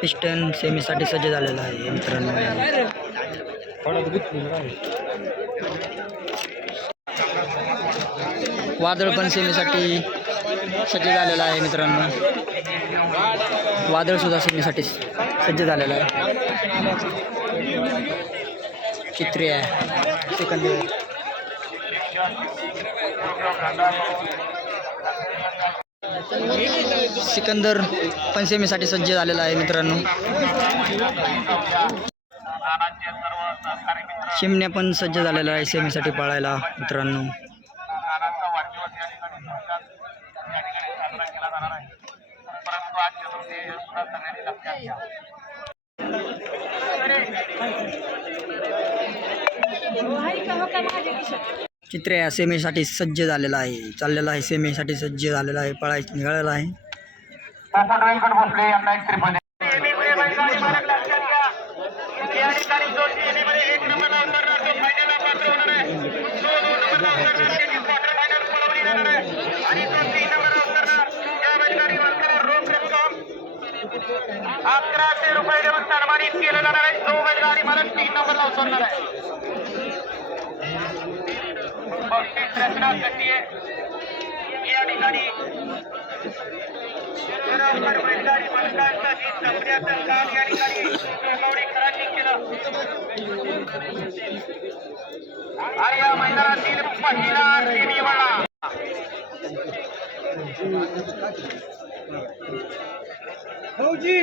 Piston सेमीसाठी सज्ज झालेला आहे मित्रांनो। वादळ पण सेमीसाठी सज्ज झालेला आहे मित्रांनो। वादळ सुद्धा सेमीसाठी सज्ज झालेला आहे। चित्रे आहे सिकंदर। सिकंदर पण सेमीसाठी सज्ज झालेला आहे मित्रांनो। चिमण्या पण सज्ज झालेला आहे सेमीसाठी पळायला मित्रांनो। चित्रे या सेमीसाठी सज्ज झालेला आहे, चाललेला आहे सेमीसाठी सज्ज झालेला आहे, पळायला निघालेला आहे। ₹1100 देऊन सन्मानित केलं जाणार आहे। जो बैलगाडी मालक 3 नंबरला उतरणार आहे। बक्षीस रचना कशी आहे या ठिकाणी बैलगाडी मालकांसाठी चपड्याचं काम या ठिकाणी कराची केलं आणि या मैदानातील पहिला सेमीवाला भाऊजी